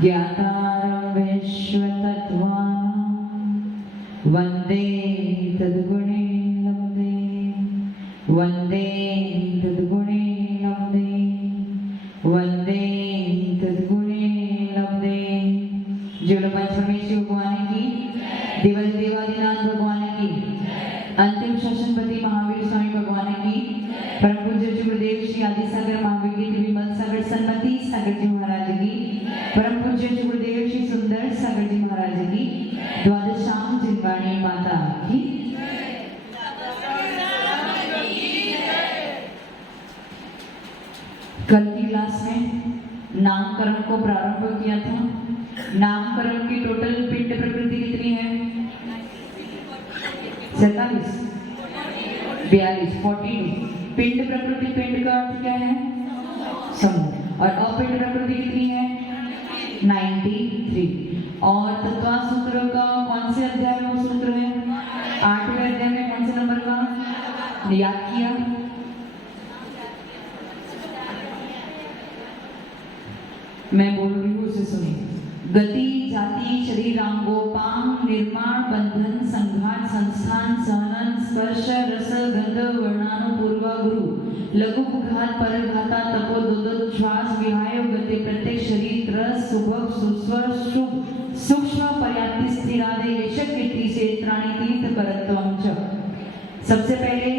ज्ञातारं विश्वतत्त्वानां वन्दे तद्गुणे नमते वन्दे तद्गुणे नमते वन्दे तद्गुणे नमते। जो पंचमेश्वर भगवान की, देवादि देवादिनाथ भगवान की, अंतिम शासनपति महावीर स्वामी भगवान की, परम पूज्य गुरुदेव श्री आदि सागर महाविद्य विमल सागर सन्मति सागर जी महाराज की, परम पूज्य गुरुदेव श्री सुंदर सागर जी महाराज की, द्वादशाम जिनवाणी माता की। कल की क्लास में नामकरण को प्रारंभ किया था। नामकरण की टोटल पिंड प्रकृति कितनी है? 47, 42, 42। पिंड प्रकृति, पिंड का अर्थ क्या है? समूह। और अपिंड प्रकृति कितनी है? 93। और तत्व सूत्र का कौन से अध्याय में वो सूत्र है? 8वें अध्याय में कौन से नंबर का? याद किया? मैं बोल रही हूँ, उसे सुनिए। गति, जाति, शरीरांगोपांग, निर्माण, बंधन, संघात, संस्थान, सहनन, स्पर्श, रस, गंध, वर्णानुपूर्व, गुरु, लघु, घात, परघाता, तपो, दोदोच्छ्वास, विहाय, गति, प्रत्येक, शरीर, रस, सुभग, सुस्वर, शुभ, सूक्ष्म, पर्याप्ति, स्थिरादे, यशक, कीर्ति से त्राणी, तीर्थ, परत्वं च। सबसे पहले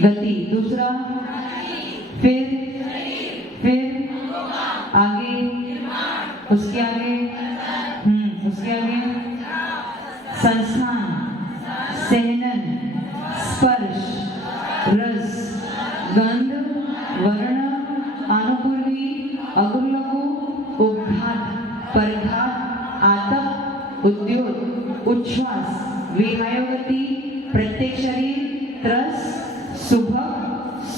गति, दूसरा फिर आगे, उसके आगे उसके आगे संस्थान, सहनन, स्पर्श, रस, गंध, वर्ण, अनुपूर्वी, अगुलघु, उद्घात, परघात, आतप, उद्योग, उच्छ्वास, विहायोगति, प्रत्येक शरीर, त्रस, सुभग,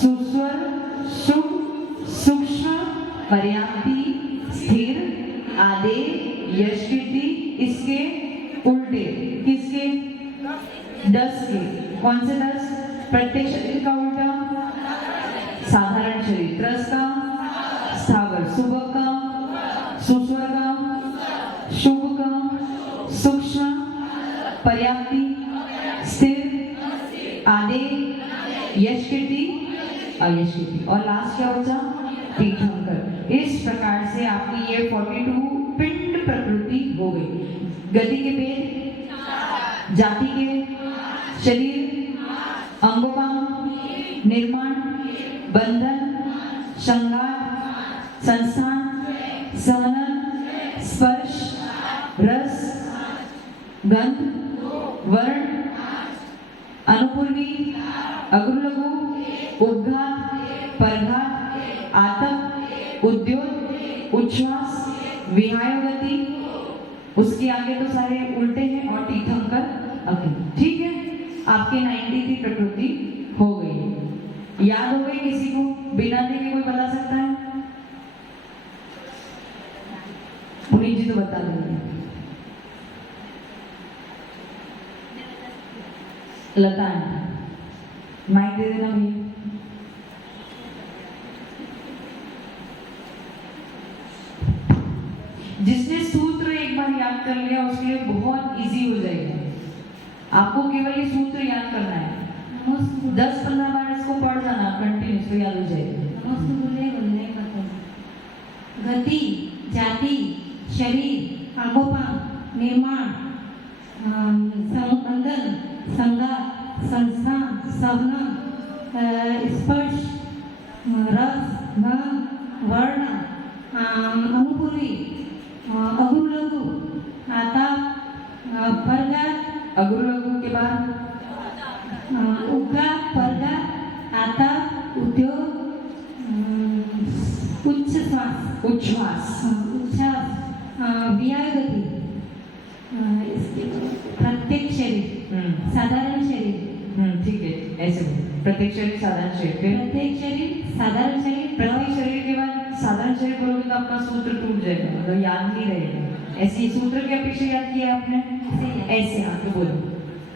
सुस्वर, शुभ, सूक्ष्म, पर्याप्ति, स्थिर, आदे, यश, कीर्ति, इसके उल्टे। किसके? 10 के। कौन से 10? प्रत्येक शरीर का उल्टा साधारण शरीर, त्रस का स्थावर, सुभग का सुस्वर का, शुभ का सूक्ष्म, पर्याप्ति, स्थिर, आदे, यश, कीर्ति, अयश, कीर्ति। और लास्ट क्या बचा? तीर्थंकर। इस प्रकार से आपकी ये 42 पिंड प्रकृति हो गई। गति के भेद, जाति के, शरीर, अंगोपांग, निर्माण, बंधन, संघात, संस्थान, सहनन, स्पर्श, रस, गंध, वर्ण, अनुपूर्वी, अगुलघु, उद्घात, परघात, आतप, उद्योग, उच्छ्वास, विहायोगति, उसके आगे तो सारे उल्टे हैं, और तीर्थंकर अग्नि। ठीक है, आपके 93 प्रकृति हो गई। याद हो गई किसी को? बिना देखे कोई बता सकता है? पुनीत जी तो बता देंगे। लता माइक दे देना भैया। जिसने सूत्र एक बार याद कर लिया उसके लिए बहुत इजी हो जाएगा। आपको केवल ये सूत्र याद करना है। 10-15 बार इसको पढ़ जाना, कंटिन्यूस, तो याद हो जाएगा। गति, जाति, शरीर, अंगोपांग, निर्माण, बंधन, संघात, संस्थान, सहनन, स्पर्श, रस, गंध, वर्ण, अनुपूर्वी, अगुलघु, आतप, परघात, अगुलघु के बाद उद्घात, परघात, आतप, उद्योग, उच्छ्वास, विहायोगति, प्रत्येक शरीर, साधारण शरीर। ठीक है, ऐसे प्रत्येक शरीर, साधारण शरीर, प्रत्येक शरीर, साधारण शरीर। प्रत्येक शरीर के बाद साधारण शरीर बोलोगे तो आपका सूत्र टूट जाएगा, मतलब याद नहीं रहेगा। ऐसे सूत्र की अपेक्षा याद किया आपने? ऐसे आगे बोलो।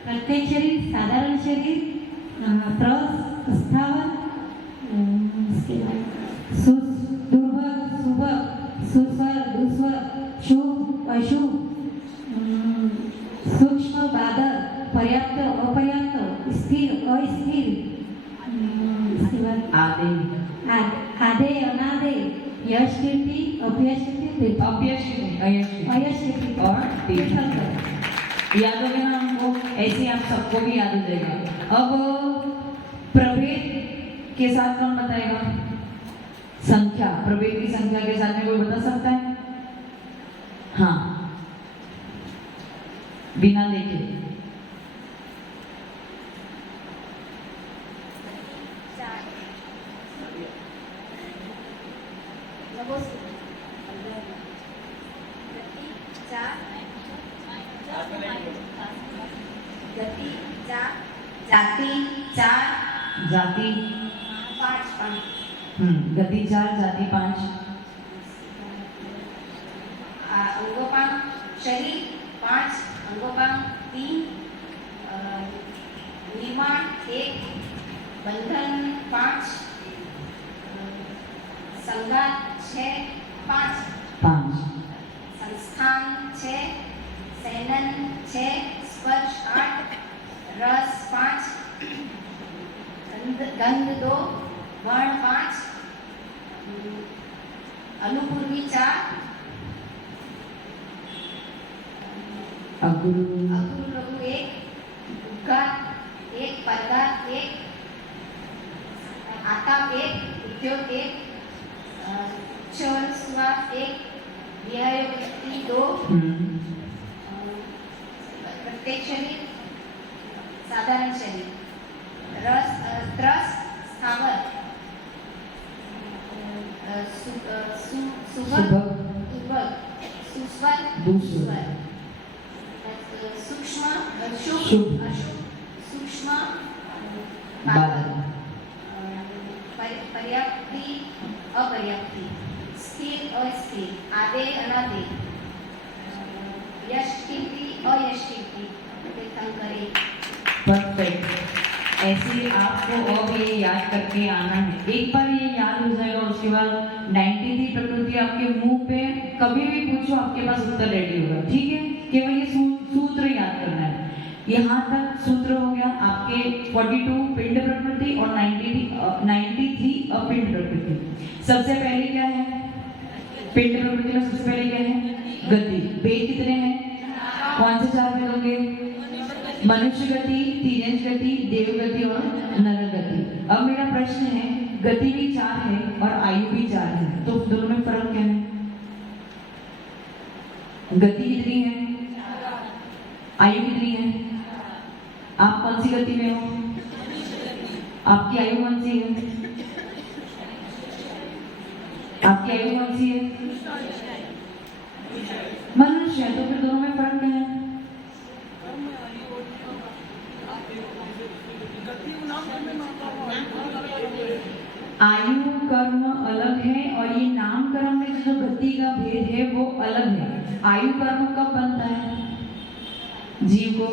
प्रत्येक शरीर, साधारण शरीर, त्रस, स्थावर, दुर्भग, सुभग, सुस्वर, स्थिर अस्थिर इसके बाद आदि आधे अनादे यश कीर्ति अपयश कीर्ति तीर्थ अपयश अयश अयश कीर्ति और तीर्थ। तीर्थंकर। याद हो गया ना हमको? ऐसे आप सबको भी याद हो जाएगा। अब प्रभेद के साथ कौन बताएगा? संख्या, प्रभेद की संख्या के साथ में कोई बता सकता है? हाँ, बिना देखे। जाति चार जाति पाँच गति 4 जाति 5 अंगोपांग शरीर 5 अंगोपांग 3 निर्माण 1 बंधन 5 संगात 6 5 संस्थान 6 सहनन 6 स्पर्श 8 रस 5 गंध 2 वर्ण 5 अनुपूर्वी 4 अगुरु अगुरु लघु 1 उद्गात 1 परगात 1 आताप 1 उद्योग 1 चौर सुवा 1 विहाय व्यक्ति 2 प्रत्येक शरीर साधारण शरीर रस त्रस स्थावर सुभग सुस्वर दूसवर सूक्ष्म शुभ शुभ अशुभ सूक्ष्म बादल पर्याप्ति अपर्याप्ति स्थिर अस्थिर आदे अनादे यश कीर्ति अयश कीर्ति तीर्थंकरे। परफेक्ट। ऐसे आपको अब ये याद करके आना है। एक बार ये याद हो जाएगा, उसके बाद 93 प्रकृति आपके मुंह पे कभी भी पूछो आपके पास उत्तर रेडी होगा। ठीक है, केवल ये सूत्र याद करना है। यहाँ तक सूत्र हो गया आपके 42 पिंड प्रकृति और 93 अपिंड प्रकृति। सबसे पहले क्या है? पिंड प्रकृति में सबसे पहले क्या है? गति। वेद कितने हैं? कौन से 4 वेद होंगे? मनुष्य गति, तिर्यंश गति, देव गति और नर गति। अब मेरा प्रश्न है, गति भी 4 है और आयु भी 4 है, तो दोनों में फर्क क्या है? गति कितनी है? आयु कितनी है? आप कौन सी गति में हो? आपकी आयु कौन सी है? आपकी आयु कौन सी है? मनुष्य। तो फिर दोनों में फर्क क्या है? आयु कर्म अलग है और ये नाम कर्म में जो गति का भेद है वो अलग है। आयु कर्म कब बनता है जीव को?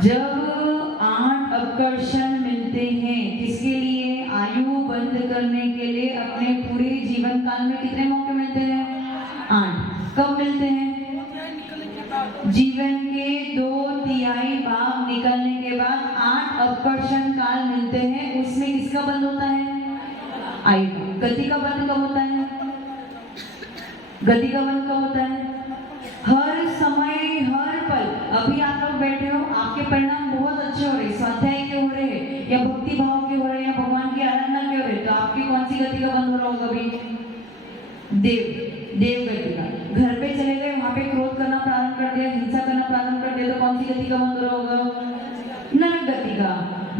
जब 8 आकर्षण मिलते हैं। किसके लिए? आयु बंद करने के लिए अपने पूरे जीवन काल में कितने मौके मिलते हैं? 8। कब मिलते हैं? जीवन के 2/3 भाग निकलने के बाद 8 आकर्षण काल मिलते हैं। उसमें किसका बंद होता है? आयु का। गति का बंद कब होता है? गति का बंद कब होता है? हर समय हर पल। अभी आप लोग बैठे हो, आपके परिणाम बहुत अच्छे हो रहे, स्वाध्याय के हो रहे हैं या भक्ति भाव के हो रहे हैं या भगवान की आराधना के हो रहे, तो आपकी कौन सी गति का बंद हो रहा होगा? अभी देव गति का। घर पे चले गए, वहां पे क्रोध करना प्रारंभ कर दिया, हिंसा करना प्रारंभ कर दिया, तो कौन सी गति का बंद हो रहा होगा? नरक गति का।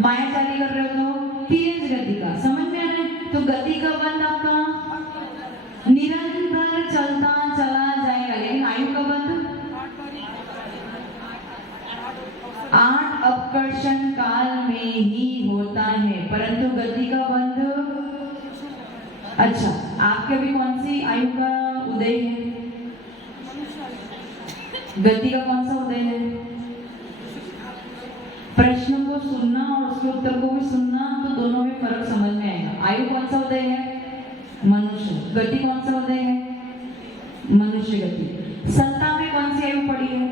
मायाचारी कर रहे हो तो तिर्यंश गति का। समझ में आ रहा है? तो गति का बंद आपका निरंतर चलता चला जाएगा, लेकिन आयु का बंद 8 आकर्षण काल में ही होता है, परंतु गति का बंद। अच्छा, आपके अभी कौन सी आयु का उदय है? गति का कौन सा उदय है? प्रश्न को सुनना और उसके उत्तर को भी सुनना, तो दोनों में फर्क समझ में आएगा। आयु कौन सा उदय है? मनुष्य। गति कौन सा उदय है? मनुष्य गति। संता में कौन सी आयु पड़ी है?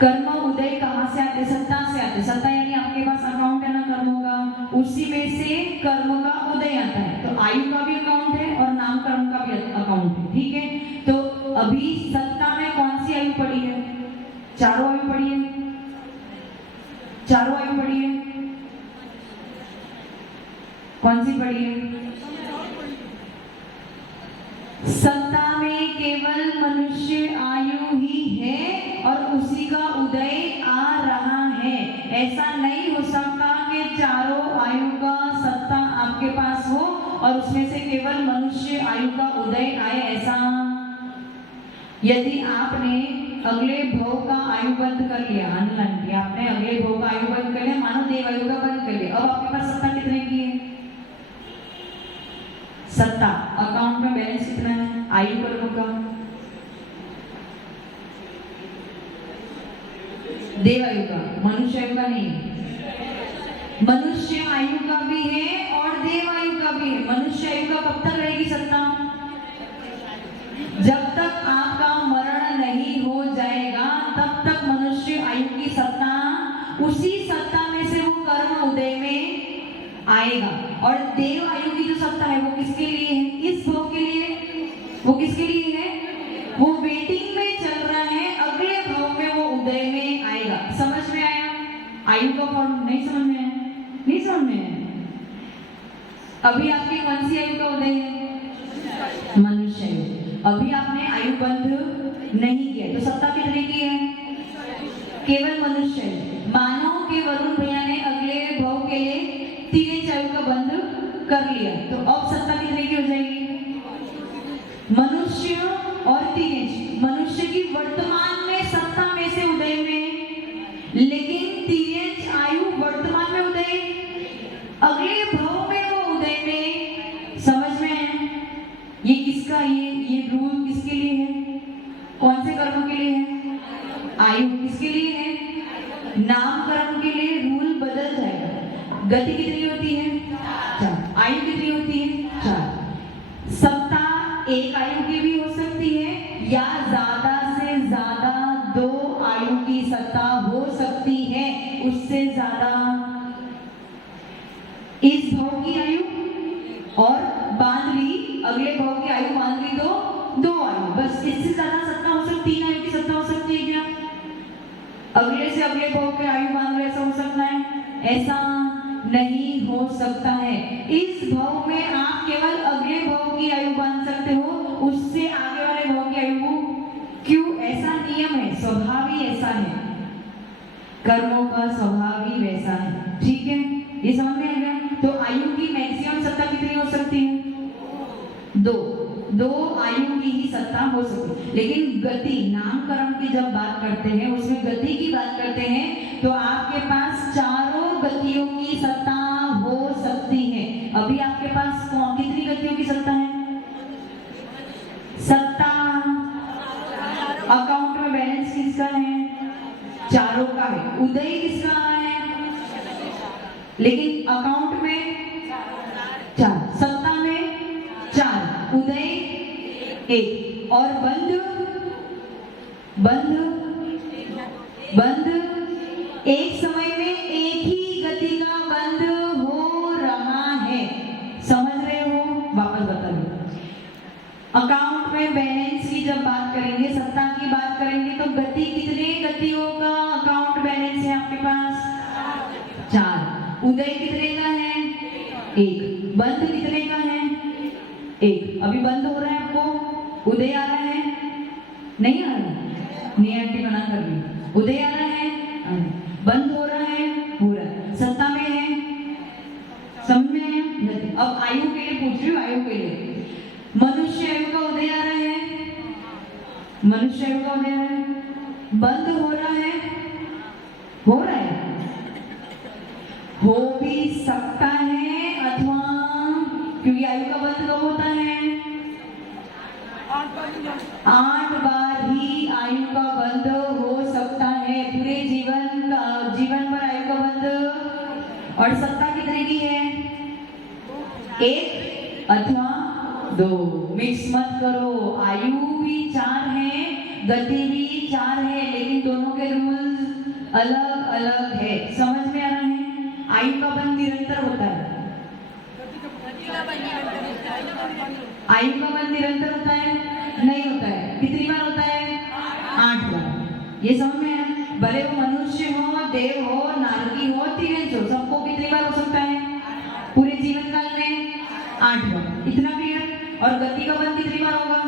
कर्म उदय कहाँ से आते? सत्ता से आते। सत्ता यानी आपके पास अकाउंट है ना कर्मों का, उसी में से कर्म का उदय आता है। तो आयु का भी अकाउंट है और नाम कर्म का भी अकाउंट है, ठीक है। तो अभी सत्ता में कौन सी आयु पड़ी है? चारों आयु पड़ी है, चारों आयु पड़ी है। कौन सी पड़ी है? सत्ता में केवल मनुष्य आयु ही है और उसी का उदय आ रहा है। ऐसा नहीं हो सकता कि चारों आयु का सत्ता आपके पास हो और उसमें से केवल मनुष्य आयु का उदय आए, ऐसा। यदि आपने अगले भव का आयु बंद कर लिया, अनलन आपने अगले भव का आयु बंद कर लिया, मानो देव आयु का बंद कर लिया, अब आपके पास सत्ता कितने की है? सत्ता, अकाउंट में बैलेंस कितना है? आयु कर्म का, देव आयु का, मनुष्य आयु का नहीं। मनुष्य आयु का भी है और देव आयु का भी है। मनुष्य आयु का कब तक रहेगी सत्ता? जब तक आपका मरण नहीं हो जाएगा तब तक मनुष्य आयु की सत्ता, उसी सत्ता में से वो कर्म उदय में आएगा। और देव आयु की जो सत्ता है वो किसके लिए है? इस भोग के लिए। वो किसके लिए है? वो वेटिंग में चल रहा है, अगले भोग में वो उदय में आएगा। समझ में आया? आयु का फॉर्म नहीं समझ में आया? नहीं समझ में आया? अभी आपकी कौन सी आयु का उदय है? मनुष्य आयु। अभी आपने आयु बंद नहीं किया, तो सत्ता कितने की है? केवल मनुष्य आयु। मानो कि वरुण भैया ने अगले भव के लिए तीन आयु का बंद कर लिया, तो अब सत्ता कितने की हो जाएगी? मनुष्य और तीन। मनुष्य की वर्तमान में सत्ता में से उदय में, लेकिन तीन आयु वर्तमान में उदय, अगले भव में वो उदय में। समझ में है? ये किसका, ये रूल किसके लिए है? कौन से कर्म के लिए है? आयु किसके लिए है? नाम कर्म के लिए रूल बदल जाएगा। गति कितनी होती है? 4। आयु कितनी होती है? 4। सत्ता एक आयु की भी हो सकती है या ज्यादा से ज्यादा 2 आयु की सत्ता हो सकती है, उससे ज्यादा। इस भव की आयु और बांध ली, अगले भव की आयु बांध ली 2 आयु, बस। इससे ज्यादा सत्ता हो सकती, 3 आयु की सत्ता हो सकती है क्या? अगले से अगले भव के आयु बांध लो, ऐसा हो सकता है? ऐसा नहीं हो सकता है। इस भव में आप केवल अगले भव की आयु बांध सकते हो, उससे आगे वाले भव की आयु क्यों? ऐसा नियम है, स्वभाव ही ऐसा है, कर्मों का स्वभाव ही वैसा है, ठीक है। ये समझ में आ गया? तो आयु की मैक्सिमम सत्ता कितनी हो सकती है? 2 आयु की ही सत्ता हो सकती है। लेकिन गति, नाम कर्म की जब बात करते हैं, उसमें गति की बात करते हैं, तो आपके पास चारों गतियों की सत्ता हो सकती है। अभी आपके पास कितनी गतियों की सत्ता है? सत्ता, अकाउंट में बैलेंस किसका है? चारों का है। उदय किसका है? लेकिन अकाउंट में 4, सत्ता में 4, उदय 1 और बंद एक समय में एक ही गति का बंद हो रहा है। समझ रहे हो? वापस बता दो। अकाउंट में बैलेंस की जब बात करेंगे, सत्ता की बात करेंगे, तो गति, कितने गतियों का अकाउंट बैलेंस है आपके पास? 4। उदय कितने का है? 1। बंद कितने का है? 1। अभी बंद हो रहा है आपको, उदय आ रहा है? नहीं आ रहा? नहीं, आंटी मना कर रही। उदय आ रहा है, बंद हो रहा है, हो रहा है, सत्ता में है, समझ में है? अब आयु के लिए पूछ रही हूँ, आयु के लिए। मनुष्य आयु का उदय आ रहा है, मनुष्य आयु का उदय आ रहा है, बंद हो रहा है, हो रहा है, हो भी सकता है, अथवा क्योंकि आयु का बंध कब होता है? 8 बार ही आयु का बंध हो सकता है, पूरे जीवन भर आयु का बंध। और सत्ता कितने की है? 1 अथवा 2। मिक्स मत करो, आयु भी 4 है, गति भी 4 है, लेकिन दोनों के रूल अलग अलग है। समझ में आ रहा है? आयु का बंध निरंतर होता है। आयु का बंध निरंतर होता है? नहीं होता है। कितनी बार होता है? 8 बार। ये समझ में है? भले वो मनुष्य हो, देव हो, नारकी हो, तिरंज हो, सबको कितनी बार हो सकता है? पूरे जीवन काल में 8 बार। इतना क्लियर? और गति का बंध कितनी बार होगा?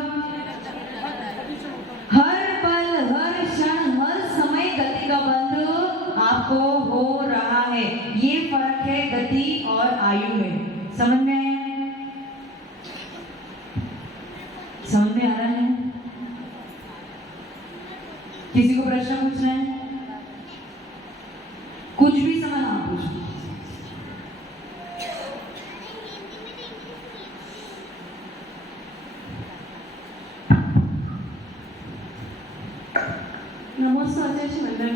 हर पल, हर क्षण, हर समय गति का बंध आपको हो रहा है। ये फर्क है गति और आयु में। समझ में आया? समझ में आ रहा है? किसी को प्रश्न पूछना है? कुछ भी समझ आप पूछो। नमस्ते आचार्य मंडल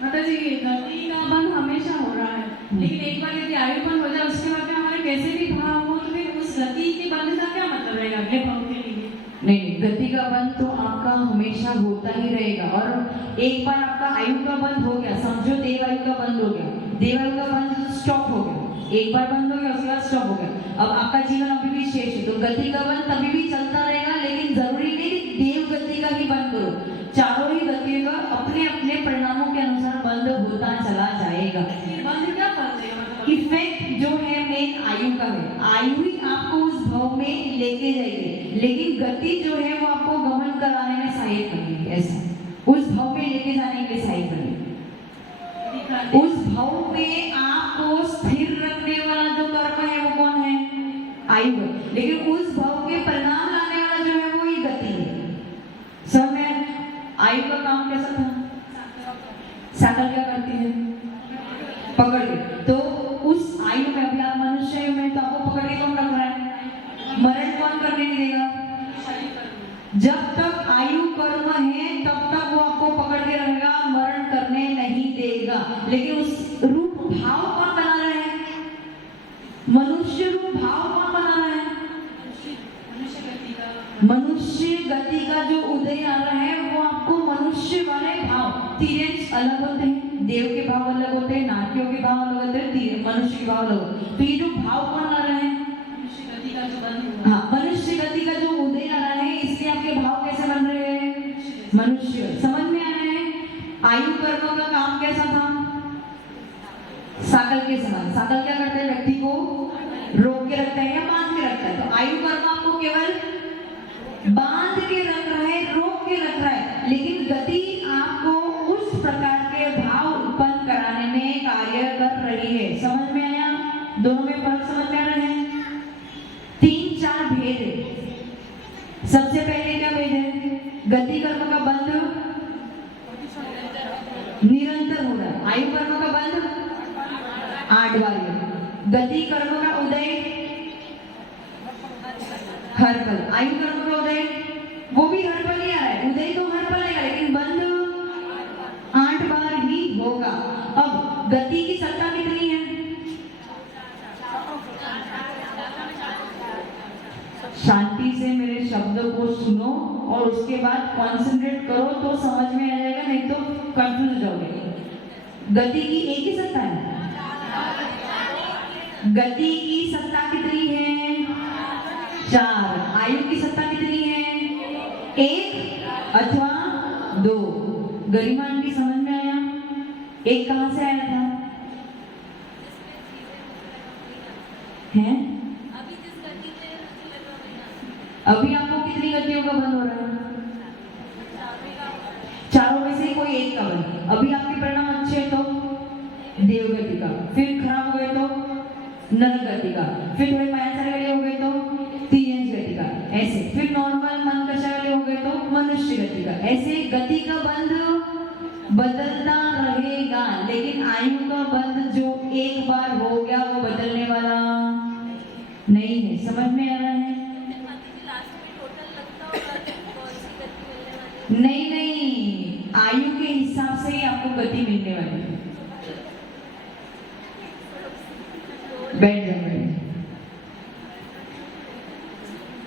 माताजी, गति का बंध हमेशा हो रहा है, लेकिन एक बार यदि आयु बंध हो जाए उसके बाद में हमारे कैसे भी भाव हो तो फिर उस गति के बंध का क्या मतलब रहेगा अगले भाव के लिए? नहीं, गति का बंध तो आपका हमेशा होता ही रहेगा। और एक बार आपका आयु का बंध हो गया, समझो देवायु का बंध हो गया, देवायु का बंध स्टॉप हो गया, एक बार बंद हो गया उसके बाद स्टॉप हो गया। अब आपका जीवन अभी भी शेष है, तो गति का बंध तभी भी चलता रहेगा, लेकिन जरूरी नहीं कि देव गति का ही बंद करो। चारों ही गतियों का अपने अपने परिणामों के अनुसार बंद होता चला जाएगा। बंध क्या करते हैं मतलब? इफेक्ट जो है मेन आयु का है, आयु ही आपको उस भाव में लेके जाएगी, लेकिन गति जो है वो आपको गमन कराने में सहायक करेगी। ऐसा उस भाव में लेके जाने के लिए सहायक करेगी। उस भाव में आपको स्थिर रखने वाला जो कर्म है वो कौन है? आयु। लेकिन उस भाव के परिणाम लाने वाला जो है वो ही गति है। सब में आयु का काम कैसा था? साइकिल क्या करती है? पकड़ के। तो उस आयु में अभी आप मनुष्य आयु में तो आपको पकड़ के कौन रख रहा है? मरण कौन करने नहीं देगा? जब तक आयु कर्म है तब तक वो आपको पकड़ के रहेगा, मरण करने नहीं देगा। लेकिन उस रूप भाव कौन बना रहा है? मनुष्य रूप भाव कौन बना रहा है? मनुष्य गति का जो उदय आ रहा है वो आपको मनुष्य वाले भाव, तिर्यंश अलग होते हैं, देव के भाव अलग होते हैं, नारकियों के भाव अलग होते हैं, मनुष्य के भाव अलग होते हैं। तो ये जो भाव कौन ला रहा है? हाँ, मनुष्य गति का जो उदय आ रहा है, इसलिए आपके भाव कैसे बन रहे हैं? मनुष्य। समझ में आ रहा है? आयु कर्म का काम कैसा था? साकल के समान। साकल क्या करता है? व्यक्ति को रोक के रखता है या बांध के रखता है। तो आयु कर्म आपको केवल बांध के रख रहा है, रोक के रख रहा है, लेकिन गति आपको उस प्रकार के भाव उत्पन्न कराने में कार्य कर रही है। समझ में आया? दोनों में फर्क समझ में आ रहा है? 3-4 भेद है। सबसे पहले क्या भेद है? गति कर्म का बंध निरंतर हो रहा है, आयु कर्म का बंध 8 बार है। गति कर्म का उदय हर पल, आयु कर्म का उदय वो भी हर पल ही आ रहा है। उदय तो हर पल आएगा, लेकिन बंध 8 बार ही होगा। अब गति की सत्ता कितनी है? शांति से मेरे शब्द को सुनो और उसके बाद कॉन्सेंट्रेट करो तो समझ में आ जाएगा, नहीं तो कंफ्यूज हो जाओगे। गति की एक ही सत्ता है। गति की सत्ता कितनी है? 4। आयु की सत्ता कितनी है? 1 अथवा 2। गरिमा आंटी समझ में आया? 1 कहां से आया था? हैं? अभी आपको कितनी गतियों का बंध हो रहा है? चारों में से कोई एक का बंध। अभी आपके परिणाम अच्छे हैं तो देव गति का, फिर खराब हो गए तो नर गति का, फिर थोड़े मायाचारी वाले हो गए तो तिर्यंश गति का, ऐसे फिर नॉर्मल मन कषा वाले हो गए तो मनुष्य गति का। ऐसे गति का बंध बदलता रहेगा, लेकिन आयु का बंध जो एक बार हो गया वो बदलने वाला नहीं है। समझ में आ रहा है? नहीं नहीं, आयु के हिसाब से ही आपको गति मिलने वाली है। बैठ जाओ।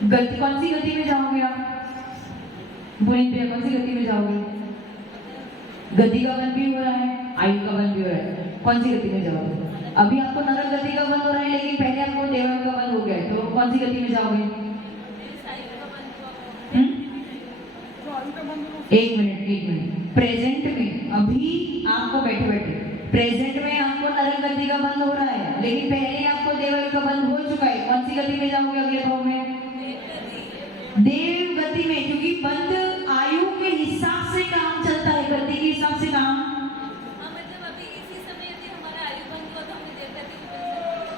गति कौन सी गति में जाओगे आप? पुनीत भैया कौन सी गति में जाओगे? गति का बंध भी हो रहा है, आयु का बंध भी हो रहा है, कौन सी गति में जाओगे? अभी आपको नरक गति का बंध हो रहा है, लेकिन पहले आपको देवायु का बंध हो गया है, तो कौन सी गति में जाओगे? एक मिनट, प्रेजेंट में अभी आपको बैठे बैठे प्रेजेंट में आपको नरक गति का बंध हो रहा है, लेकिन पहले आपको देवायु का बंध हो चुका है, कौन सी गति में जाओगे अगले भाव में? देव गति में, क्योंकि बंध आयु के हिसाब से काम चलता है, गति के हिसाब से काम।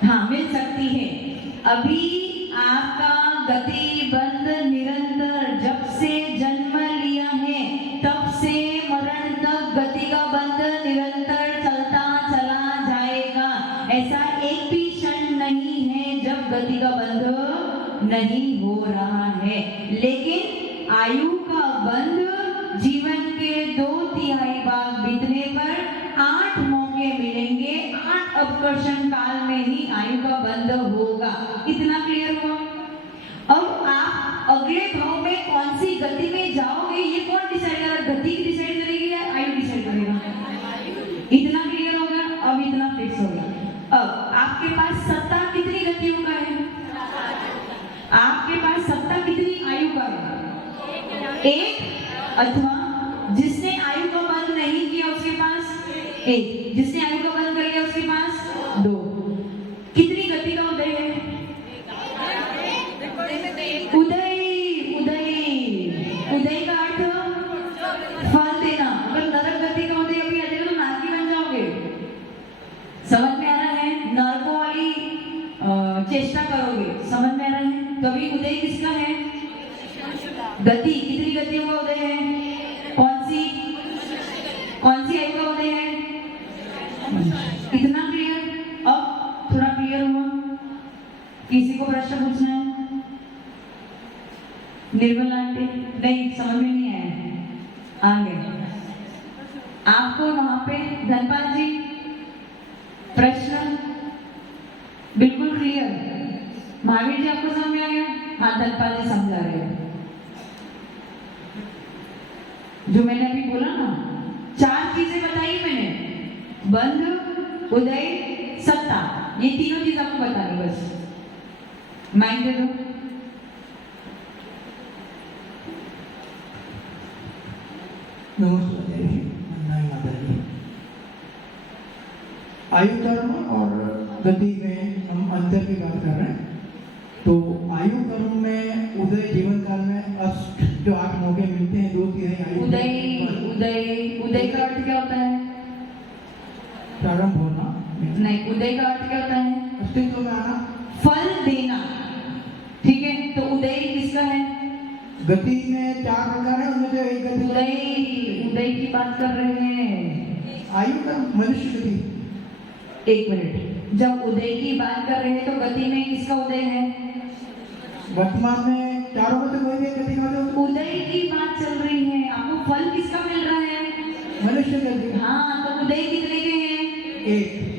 हाँ, मिल सकती है। अभी आपका गति बंध निरंतर जब से जन्म लिया है तब से मरण तक गति का बंध निरंतर चलता चला जाएगा। ऐसा एक भी क्षण नहीं है जब गति का बंध नहीं हो रहा है, लेकिन आयु का बंध जीवन के 2/3 भाग बीतने पर 8 मौके मिलेंगे, 8 अपकर्षण काल में ही आयु का बंध होगा। इतना क्लियर हुआ? अब आप अगले भाव में कौन सी गति में जाओगे ये कौन डिसाइड करेगा? गति डिसाइड करेगी या आयु डिसाइड करेगा? इतना क्लियर हो गया? अब इतना फिक्स हो गया। अब आपके पास सत्ता कितनी गतियों का है? आपके पास सत्ता कितनी आयु का है? एक, अथवा जिसने आयु का बंध नहीं किया उसके पास एक, जिसने आयु का बंध कर लिया उसके पास 2। कितनी गति का उदय है? उदय, उदय, उदय का अर्थ फल देना। अगर नरक गति का उदय अभी आ जाएगा तो नारकी बन जाओगे। समझ में आ रहा है? नरकों वाली चेष्टा करोगे, समझ में आ रहा है? तो अभी उदय किसका है? गति, कितनी गतियों का उदय है? कौन सी आयु का उदय है? इतना क्लियर? अब थोड़ा क्लियर हुआ? किसी को प्रश्न पूछना है? निर्मला आंटी, नहीं समझ में नहीं आया, आगे आपको वहां पे धनपाल जी प्रश्न बिल्कुल क्लियर? महावीर जी आपको समझ में आ गया? हाँ, धनपाल जी समझा रहे हैं। जो मैंने अभी बोला ना, 4 चीजें बताई मैंने, बंध, उदय, सत्ता, ये तीनों चीज आपको बतानी, बस माइंड दे दो। नमस्ते माता जी। आयु कर्म और गति में हम अंतर की बात कर रहे हैं। तो आयु कर्म में उदय जीवन काल में अष्ट जो 8 मौके मिलते हैं, 2/3 आयु। उदय का अर्थ क्या होता है? प्रारंभ होना नहीं, उदय का अर्थ क्या होता है? अस्तित्व में आना, फल देना। ठीक है, तो उदय किसका है? गति में 4 प्रकार है, उनमें से एक गति उदय की बात कर रहे हैं। आयु कर्म मनुष्य गति। एक मिनट, जब उदय की बात कर रहे हैं तो गति में किसका उदय है? वर्तमान में चारों में से कोई भी गति का उदय की बात चल रही है। आपको फल किसका मिल रहा है? मनुष्य गति। हाँ, तो उदय कितने के हैं?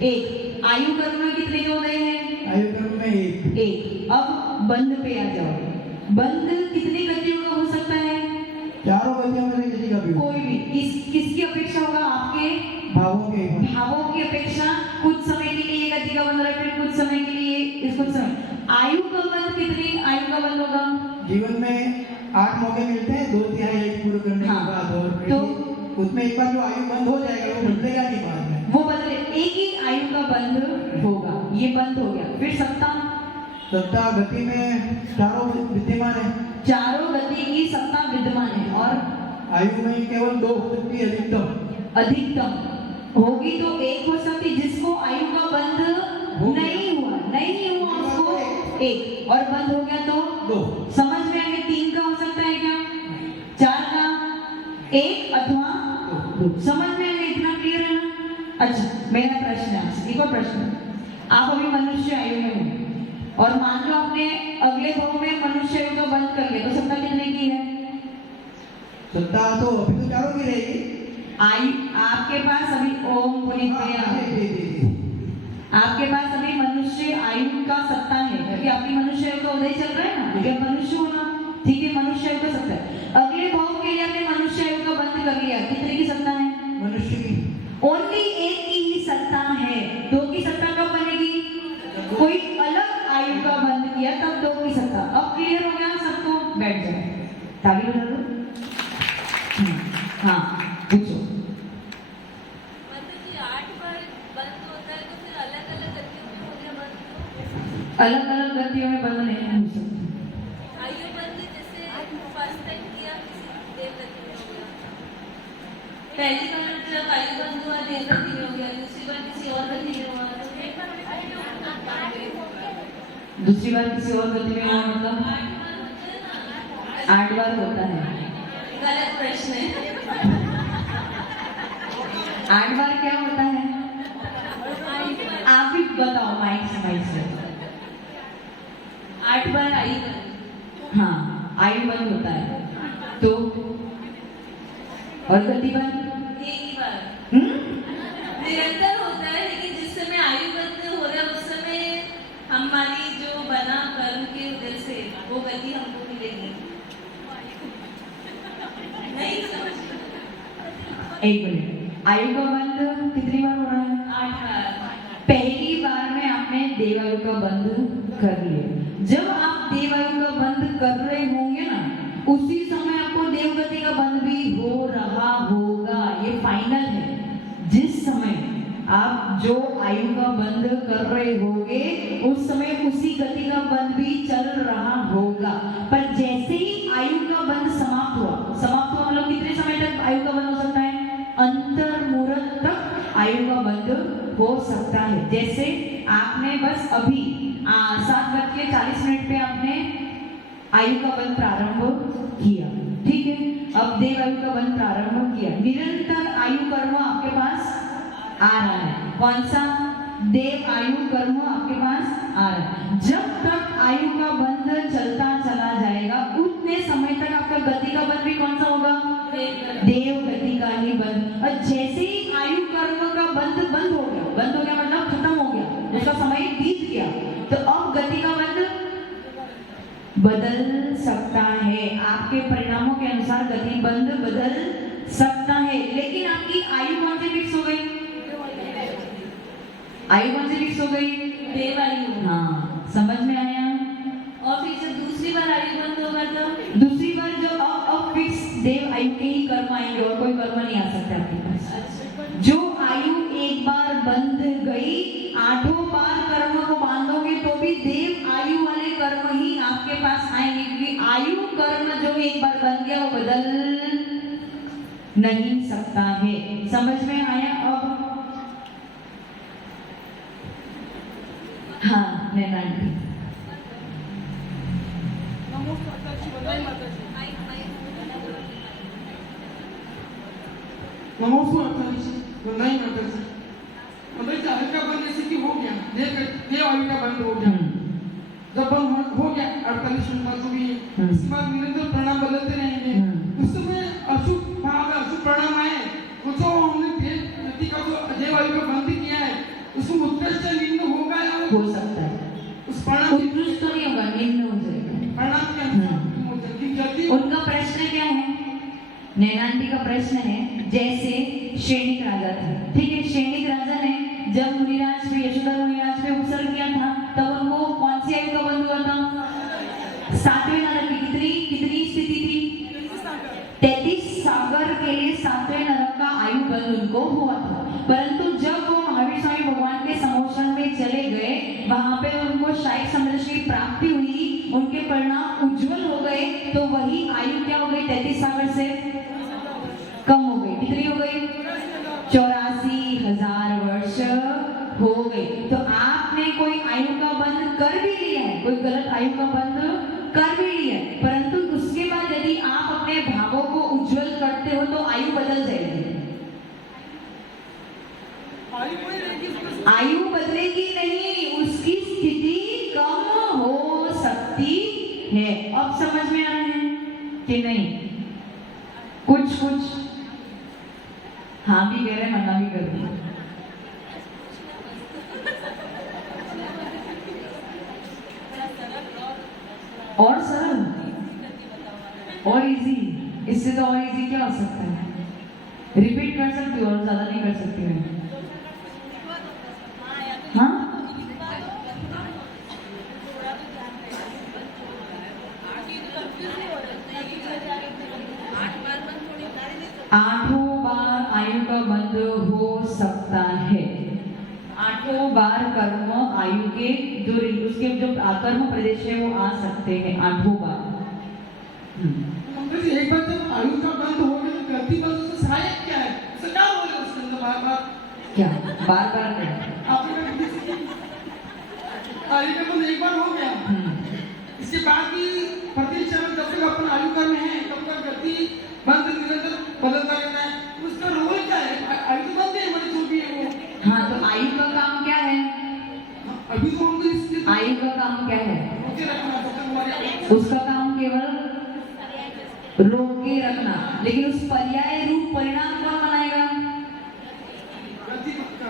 एक। आयु कर्म में कितने के उदय हैं? आयु कर्म में एक। अब बंध पे आ जाओ। बंध कितनी गतियों का हो सकता है? चारों गतियों में से किसी का भी कोई भी। किसकी अपेक्षा होगा? आपके भावों की अपेक्षा। कुछ समय के लिए गति का बंध रहा है, फिर कुछ समय के लिए इसको समय। आयु का बंध कितनी आयु का बंध होगा? जीवन में 8 मौके मिलते हैं, 2/3 आयु पूरी करने के बाद, और तो उसमें एक बार जो आयु बंद हो जाएगा वो बदलेगा नहीं बाद में, वो बदले, एक ही आयु का बंध होगा। ये बंद हो गया। फिर सत्ता गति में चारों विद्यमान है, चारों गति की सत्ता विद्यमान है। और आयु में केवल 2 हो सकती है अधिकतम होगी तो एक हो सकती, जिसको आयु का बंध नहीं हुआ उसको एक, और बंद हो गया तो 2। समझ में आ गया? 3 का हो सकता है क्या? 4 का 1 अथवा 2। समझ में आ गया? इतना क्लियर है ना? अच्छा, मेरा प्रश्न है आपसे, एक और प्रश्न। आप अभी मनुष्य आयु में हो और मान लो आपने अगले भाव में मनुष्य आयु का बंद कर लिया, तो सत्ता कितने की है? सत्ता तो अभी तो चारों की रहेगी। आपके पास अभी ओम आपके पास अभी मनुष्य आयु का सत्ता है, क्योंकि आपकी मनुष्य आयु का उदय चल रहा है ना, ठीक है? मनुष्य होना, ठीक है, मनुष्य आयु का सत्ता है। अगले भाव के लिए आपने मनुष्य आयु का बंद कर लिया, कितने की सत्ता है? मनुष्य की ओनली अलग अलग गतियों में बंद नहीं हो सकते। आयु बंदी जैसे फर्स्ट टाइम किया किसी देवगति में हो गया, पहली बार जब आयु बंद हुआ देवगति में हो गया, दूसरी बार किसी और गति में हुआ, दूसरी बार किसी और गति में हुआ मतलब 8 बार होता है। गलत प्रश्न है। 8 बार क्या होता है आप ही बताओ माइक से। 8 बार आयु बंद, हाँ आयु बंद होता है तो और गति बंद एक ही बार हम्म? निरंतर होता है, लेकिन जिस समय आयु बंद हो रहा है उस समय हमारी जो बना कर्म के उदय से वो गति हमको मिलेगी। नहीं समझ, एक मिनट, आयु का बंद कितनी बार हो रहा है? 8 बार। पहली बार में आपने देवायु का बंद कर लिया। जब आप देवायु का बंद कर रहे होंगे ना उसी समय आपको देवगति का बंद भी हो रहा होगा, ये फाइनल है। जिस समय आप जो आयु का बंद कर रहे होगे उस समय उसी गति का बंद भी चल रहा होगा। पर जैसे ही आयु का बंद समाप्त हुआ मतलब कितने समय तक आयु का बंद हो सकता है? अंतर मुहूर्त तक आयु का बंद हो सकता है। जैसे आपने बस अभी 7:40 पे आपने आयु का बंद प्रारंभ किया, ठीक है। अब देव आयु का बंद प्रारंभ किया, निरंतर आयु कर्म आपके पास आ रहा है। कौन सा? देव आयु कर्म आपके पास आ रहा है। जब तक आयु का बंद चलता चला जाएगा उतने समय तक आपका गति का बंद भी कौन सा होगा? देव गति का ही बंद। और जैसे ही आयु कर्म का बंद हो गया मतलब खत्म हो गया, उसका समय बीत गया, तो अब गति का बंद बदल सकता है। आपके परिणामों के अनुसार गति बंद बदल सकता है, लेकिन आपकी आयु कौन सी फिक्स हो गई? आयु कौन सी फिक्स हो गई? देव आयु। हाँ, समझ में आया? और फिर जब दूसरी बार आयु बंद होगा तो दूसरी बार जो अब फिक्स देव आयु के ही कर्म आएंगे और कोई कर्म नहीं आ सकता आपके पास। जो आयु एक बार बंद गई, 8 बार कर्म को बांधोगे तो भी देव आयु वाले कर्म ही आपके पास आएंगे, क्योंकि आयु कर्म जो एक बार बन गया वो बदल नहीं सकता है। समझ में आया? अब हाँ नैना आंटी, नमस्कार वंदनाई माता जी। मतलब आयु का बंद जैसे कि हो गया, देव आयु का बंद हो गया। जब बंद हो गया 48 मिनट बाद भी उसके बाद निरंतर प्रणाम बदलते रहेंगे। उस समय अशुभ भाव अशुभ प्रणाम आए तो जो हमने व्यक्ति का जो देव आयु का बंद किया है उसमें उत्कृष्ट निम्न होगा या हो सकता है। उस प्रणाम उत्कृष्ट तो नहीं होगा, निम्न हो जाएगा। प्रणाम के अनुसार की गति। उनका प्रश्न क्या है? नैनांटी का प्रश्न है, जैसे श्रेणिक राजा थे, ठीक है। श्रेणिक राजा ने जब मुनिराज पे यशोधर मुनिराज पे उपसर्ग किया था तब उनको कौन सी आयु का बंद हुआ था? 7वें नरक की कितनी स्थिति थी? 33 सागर के लिए 7वें नरक का आयु बंद उनको हुआ था। परंतु जब वो महावीर स्वामी भगवान के समोषण में चले गए, वहां पे उनको शायद समदृष्टि की प्राप्ति हुई, उनके परिणाम उज्जवल हो गए, तो वही आयु क्या हो गई? 33 सागर से कम हो गई। कितनी हो गई? 84,000 वर्ष हो गई। तो आपने कोई आयु का बंद कर भी लिया है, कोई गलत आयु का बंद कर भी लिया है, परंतु उसके बाद यदि आप अपने भावों को उज्जवल करते हो तो आयु बदल जाएगी। आयु बदलेगी नहीं, उसकी स्थिति कम हो सकती है। अब समझ में आ रहा है कि नहीं? कुछ हाँ भी कह रहे, मना भी कर रहे। और सरल और इजी, इससे तो और इजी क्या हो सकता है? रिपीट कर सकती हो और ज्यादा नहीं कर सकती मैं। हाँ, आठों बार आयु का बंद हो सकता है। 8 8 बार कर्म आयु के जो उसके जो कर्म प्रदेश है वो आ सकते हैं 8 बार। माता जी एक बार जब आयु का बंद हो गया तो गति बंद उसका सहायक क्या है? उससे क्या बोले उसके अंदर बार बार क्या बार बार नहीं। आपने आयु का बंद एक बार हो गया, इसके बाद भी प्रति चरण जब तक अपन आयु कर्म है तब तक गति बंद निरंतर बदलता रहता है, उसका रोल क्या है? आयु तो बंद है हमारी जो भी है वो। हाँ तो आयु का काम क्या है? अभी तो हमको इसके आयु का काम क्या है? रोके रखना जब तक हमारी उसका काम केवल रोके रखना, लेकिन उस पर्याय रूप परिणाम कौन बनाएगा?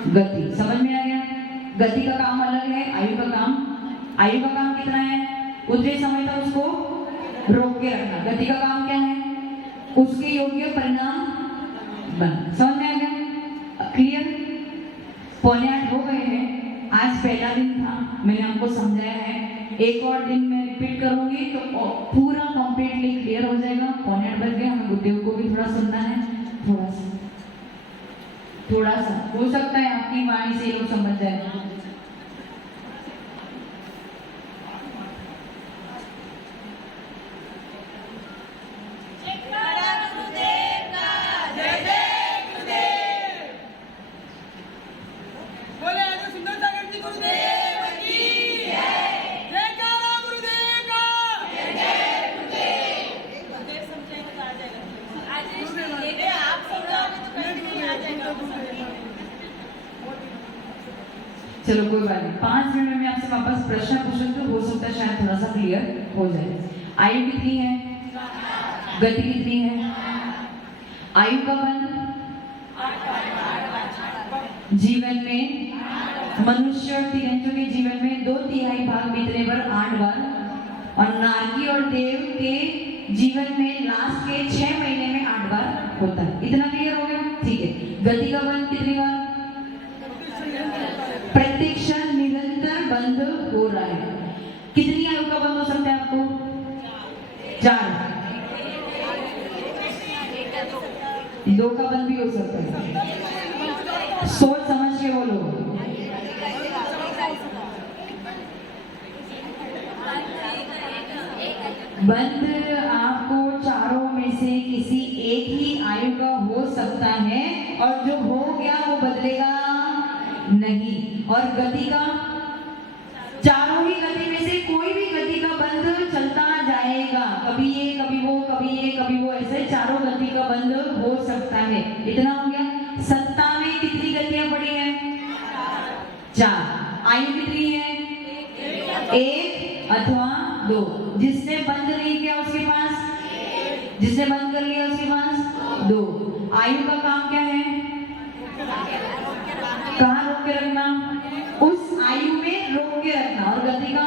गति। समझ में आ गया? गति का काम अलग है, आयु का काम कितना है? उतने समय तक उसको रोक के रखना। गति का काम क्या है? उसके योग्य परिणाम बन। समझ में आ गया? क्लियर? 7:45 हो गए हैं। आज पहला दिन था, मैंने आपको समझाया है। एक और दिन मैं रिपीट करूंगी तो पूरा कंप्लीटली क्लियर हो जाएगा। 7:45 बज गए, हमें गुड्डेव को भी थोड़ा सुनना है। थोड़ा सा हो सकता है आपकी वाणी से लोग समझ जाए। चलो कोई बात नहीं, 5 मिनट में आपसे वापस प्रश्न पूछूं तो हो सकता है शायद थोड़ा सा क्लियर हो जाए। आयु कितनी है? गति कितनी है? आयु का बंध जीवन में, मनुष्य और तिरंजों के जीवन में 2/3 भाग बीतने पर 8 बार, और नारकी और देव के जीवन में लास्ट के 6 महीने में 8 बार होता है। इतना क्लियर हो गया? ठीक है। गति का बंध कितनी बार? प्रत्येक क्षण निरंतर बंद हो रहा है। कितनी आयु का बंद हो सकता है आपको? 4। 2 का बंद भी हो सकता है। सोच समझ के बोलो। बंद आपको चारों में से किसी एक ही आयु का हो सकता है, और जो हो गया वो बदलेगा नहीं। और गति का, चारों ही गति में से कोई भी गति का बंध चलता जाएगा। कभी ये कभी वो, कभी ये कभी वो, ऐसे चारों गति का बंध हो सकता है। इतना हो गया। सत्ता में कितनी गतियां पड़ी हैं? 4। आयु कितनी है? 1 अथवा 2। जिसने बंद नहीं किया उसके पास, जिसने बंद कर लिया उसके पास 2। आयु का काम क्या है? कहाँ रोक के रखना? उस आयु में रोक के रखना। और गति का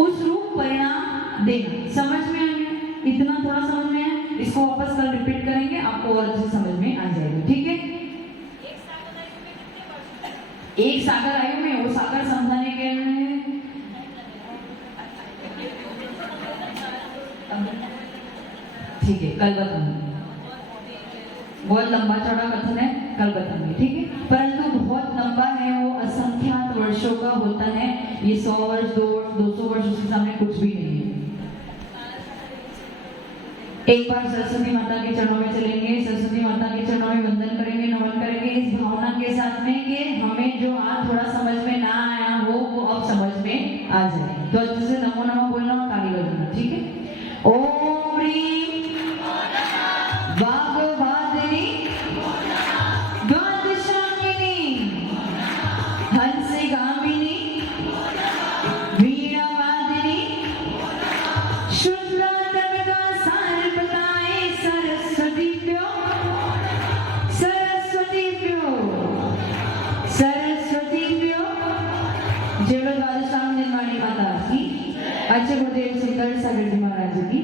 उस रूप परिणाम देना। समझ में आ गया? इतना थोड़ा समझ में आया? इसको वापस कल रिपीट करेंगे, आपको और अच्छे समझ में आ जाएगा। ठीक है? एक सागर आयु में, वो सागर समझाने के लिए ठीक है, कल बताऊंगी। बहुत लंबा चौड़ा कथन है, कल बताऊंगी। ठीक है? परंतु बहुत लंबा है, वो असंख्यात वर्षों का होता है। ये 100 वर्ष, 2 वर्ष, 200 वर्ष उसके सामने कुछ भी नहीं है। एक बार सरस्वती माता के चरणों में चलेंगे, सरस्वती माता के चरणों में वंदन करेंगे, नमन करेंगे, इस भावना के साथ में कि हमें जो आज थोड़ा समझ में ना आया हो वो अब समझ में आ जाए। तो अच्छे से नमो नमः बोलना और ताली बजाना। ठीक है? ओम ह्रीं वाग्वादिनी द्वादशांगिनी हंसगामिनी वीणावादिनी शुद्धात्म का सार बताए सरस्वती प्यो, सरस्वती प्यो, सरस्वती प्यो। जय बोलो द्वादशांग निर्वाणी माता की। अच्छे गुरुदेव सिद्धर सागर जी महाराज की।